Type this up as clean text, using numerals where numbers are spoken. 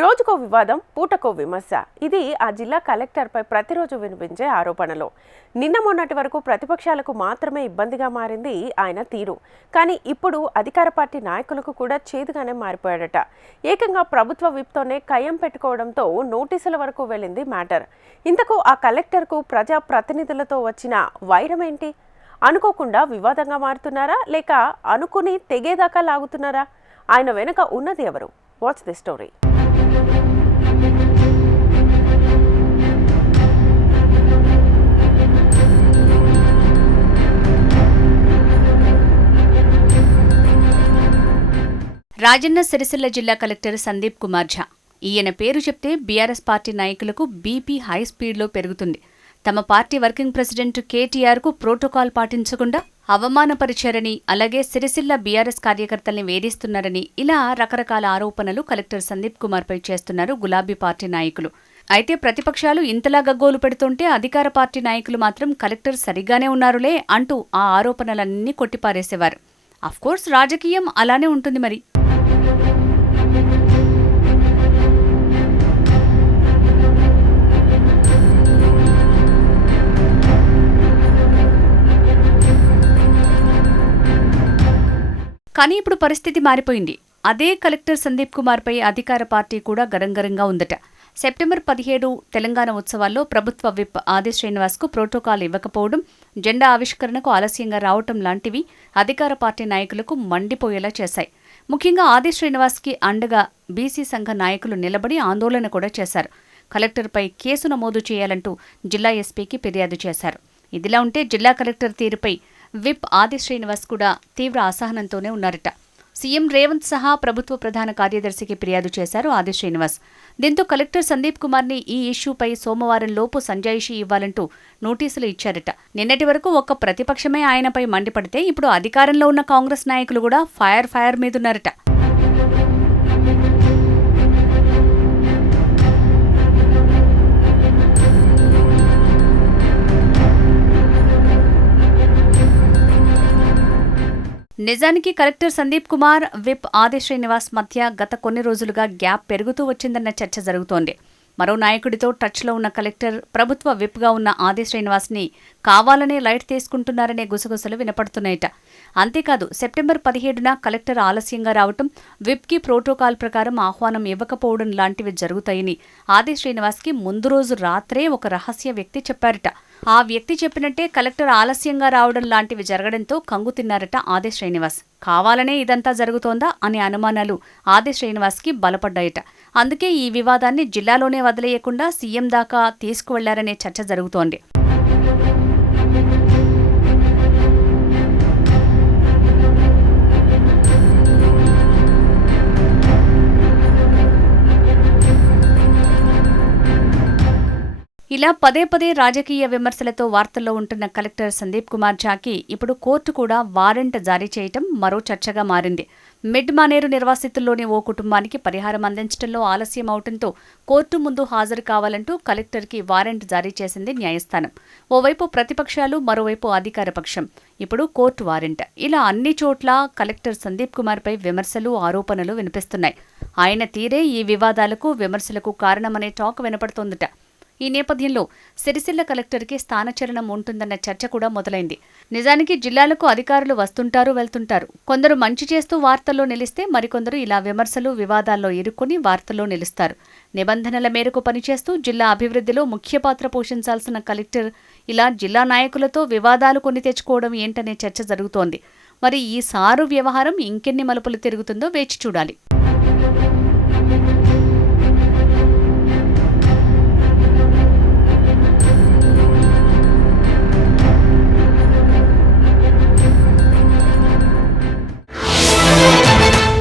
రోజుకో వివాదం, పూటకో విమర్శ. ఇది ఆ జిల్లా కలెక్టర్పై ప్రతిరోజు వినిపించే ఆరోపణలు. నిన్న మొన్నటి వరకు ప్రతిపక్షాలకు మాత్రమే ఇబ్బందిగా మారింది ఆయన తీరు. కానీ ఇప్పుడు అధికార పార్టీ నాయకులకు కూడా చేదుగానే మారిపోయాడట. ఏకంగా ప్రభుత్వ విప్తోనే కయ్యం పెట్టుకోవడంతో నోటీసుల వరకు వెళ్ళింది మ్యాటర్. ఇంతకు ఆ కలెక్టర్కు ప్రజా ప్రతినిధులతో వచ్చిన వైరం ఏంటి? అనుకోకుండా వివాదంగా మారుతున్నారా, లేక అనుకుని తెగేదాకా లాగుతున్నారా? ఆయన వెనుక ఉన్నది ఎవరు? Watch the story. Rajanna Sircilla జిల్లా కలెక్టర్ సందీప్ కుమార్ ఝా. ఈయన పేరు చెప్తే బీఆర్ఎస్ పార్టీ నాయకులకు బీపీ హై స్పీడ్లో పెరుగుతుంది. తమ పార్టీ వర్కింగ్ ప్రెసిడెంట్ కేటీఆర్కు ప్రోటోకాల్ పాటించకుండా అవమానపరిచారని, అలాగే సిరిసిల్ల బీఆర్ఎస్ కార్యకర్తల్ని వేధిస్తున్నారని, ఇలా రకరకాల ఆరోపణలు కలెక్టర్ సందీప్ కుమార్పై చేస్తున్నారు గులాబీ పార్టీ నాయకులు. అయితే ప్రతిపక్షాలు ఇంతలా గగ్గోలు పెడుతుంటే అధికార పార్టీ నాయకులు మాత్రం కలెక్టర్ సరిగ్గానే ఉన్నారులే అంటూ ఆ ఆరోపణలన్నీ కొట్టిపారేసేవారు. అఫ్కోర్స్ రాజకీయం అలానే ఉంటుంది మరి. కానీ ఇప్పుడు పరిస్థితి మారిపోయింది. అదే కలెక్టర్ సందీప్ కుమార్పై అధికార పార్టీ కూడా గరంగరంగా ఉందట. సెప్టెంబర్ 17 తెలంగాణ ఉత్సవాల్లో ప్రభుత్వ విప్ ఆది శ్రీనివాస్కు ప్రోటోకాల్ ఇవ్వకపోవడం, జెండా ఆవిష్కరణకు ఆలస్యంగా రావటం లాంటివి అధికార పార్టీ నాయకులకు మండిపోయేలా చేశాయి. ముఖ్యంగా ఆది శ్రీనివాస్కి అండగా బీసీ సంఘ నాయకులు నిలబడి ఆందోళన కూడా చేశారు. కలెక్టర్పై కేసు నమోదు చేయాలంటూ జిల్లా ఎస్పీకి ఫిర్యాదు చేశారు. ఇదిలా ఉంటే జిల్లా కలెక్టర్ తీరుపై విప్ ఆది శ్రీనివాస్ కూడా తీవ్ర అసహనంతోనే ఉన్నారట. సీఎం రేవంత్ సహా ప్రభుత్వ ప్రధాన కార్యదర్శికి ఫిర్యాదు చేశారు ఆది శ్రీనివాస్. దీంతో కలెక్టర్ సందీప్ కుమార్ని ఈ ఇష్యూపై సోమవారం లోపు సంజాయిషీ ఇవ్వాలంటూ నోటీసులు ఇచ్చారట. నిన్నటి వరకు ఒక్క ప్రతిపక్షమే ఆయనపై మండిపడితే ఇప్పుడు అధికారంలో ఉన్న కాంగ్రెస్ నాయకులు కూడా ఫైర్ మీదున్నారట. నిజానికి కలెక్టర్ సందీప్ కుమార్, విప్ ఆది శ్రీనివాస్ మధ్య గత కొన్ని రోజులుగా గ్యాప్ పెరుగుతూ వచ్చిందన్న చర్చ జరుగుతోంది. మరో నాయకుడితో టచ్లో ఉన్న కలెక్టర్ ప్రభుత్వ విప్గా ఉన్న ఆది శ్రీనివాస్ని కావాలనే లైట్ తీసుకుంటున్నారనే గుసగుసలు వినపడుతున్నాయట. అంతేకాదు సెప్టెంబర్ 17న కలెక్టర్ ఆలస్యంగా రావటం, విప్కి ప్రోటోకాల్ ప్రకారం ఆహ్వానం ఇవ్వకపోవడం లాంటివి జరుగుతాయని ఆది శ్రీనివాస్కి ముందు రోజు రాత్రే ఒక రహస్య వ్యక్తి చెప్పారట. ఆ వ్యక్తి చెప్పినట్టే కలెక్టర్ ఆలస్యంగా రావడం లాంటివి జరగడంతో కంగు తిన్నారట ఆది శ్రీనివాస్. కావాలనే ఇదంతా జరుగుతోందా అనే అనుమానాలు ఆది శ్రీనివాస్కి బలపడ్డాయట. అందుకే ఈ వివాదాన్ని జిల్లాలోనే వదిలేయకుండా సీఎం దాకా తీసుకువెళ్లారనే చర్చ జరుగుతోంది. ఇలా పదే రాజకీయ విమర్శలతో వార్తల్లో ఉంటున్న కలెక్టర్ సందీప్ కుమార్ ఝాకి ఇప్పుడు కోర్టు కూడా వారెంట్ జారీ చేయటం మరో చర్చగా మారింది. మిడ్ మానేరు నిర్వాసితుల్లోని ఓ కుటుంబానికి పరిహారం అందించడంలో ఆలస్యం అవడంతో కోర్టు ముందు హాజరు కావాలంటూ కలెక్టర్కి వారెంట్ జారీ చేసింది న్యాయస్థానం. ఓవైపు ప్రతిపక్షాలు, మరోవైపు అధికార పక్షం. ఇప్పుడు కోర్టు వారెంట్. ఇలా అన్ని చోట్ల కలెక్టర్ సందీప్ కుమార్పై విమర్శలు, ఆరోపణలు వినిపిస్తున్నాయి. ఆయన తీరే ఈ వివాదాలకు, విమర్శలకు కారణమనే టాక్ వినపడుతోందట. ఈ నేపథ్యంలో సిరిసిల్ల కలెక్టర్కి స్థానచలనం ఉంటుందన్న చర్చ కూడా మొదలైంది. నిజానికి జిల్లాలకు అధికారులు వస్తుంటారు, వెళ్తుంటారు. కొందరు మంచి చేస్తూ వార్తల్లో నిలిస్తే మరికొందరు ఇలా విమర్శలు, వివాదాల్లో ఇరుక్కుని వార్తల్లో నిలుస్తారు. నిబంధనల మేరకు పనిచేస్తూ జిల్లా అభివృద్ధిలో ముఖ్య పాత్ర పోషించాల్సిన కలెక్టర్ ఇలా జిల్లా నాయకులతో వివాదాలు కొని తెచ్చుకోవడం ఏంటనే చర్చ జరుగుతోంది. మరి ఈ సారు వ్యవహారం ఇంకెన్ని మలుపులు తిరుగుతుందో వేచి చూడాలి.